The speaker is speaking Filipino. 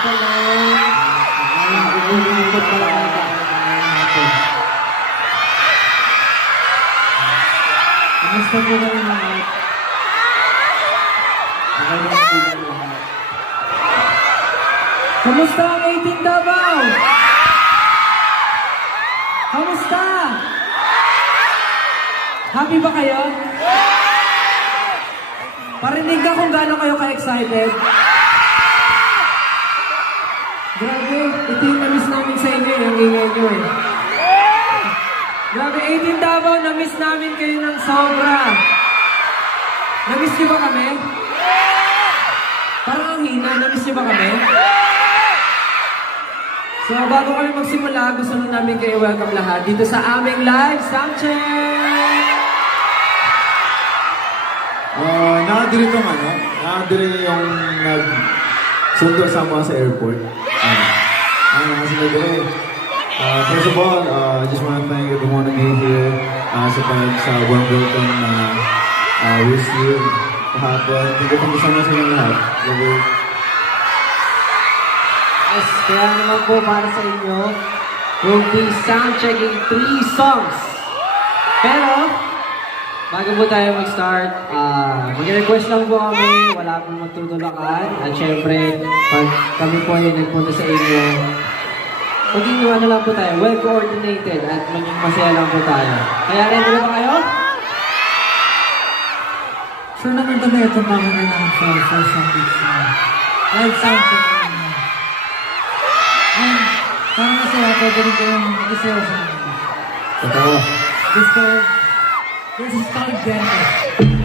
Kamusta po kayo lahat? Kamusta ang 18 Davao? Kamusta? Happy ba kayo? Parinig ka kung gaano kayo ka-excited. Grabe, ito yung na-miss namin sa inyo, yung ingay nyo eh. Grabe, 18 Davao, na-miss namin kayo ng sobra. Na-miss nyo ba kami? Parang ang hina, na-miss nyo ba kami? So, bago kami magsimula, gusto namin kayo welcome lahat dito sa aming live sound check! Nakadiri itong nakadiri yung nag-sundo sa mga sa airport. Kasi nagdiri. First of all, I just want to thank everyone to be here sa warm welcome na wish you kahapon. Thank you kung gusto na sa inyo lahat. Yes, kaya naman po para sa inyo, we'll be sound checking 3 songs. Pero, bago po tayo mag-start, mag-request lang po kami, wala pong magtutulakan. At syempre, pag kami po ay nagpunta sa inyo, maging ano lang po tayo, well-coordinated at maging masaya lang po tayo. Kaya rin ba kayo? Sure naman ba na ito mga ng for some weeks na live sound check namin. Parang masaya, pwede rin kayong isayaw sa mga. Totoo. This is called Gentle.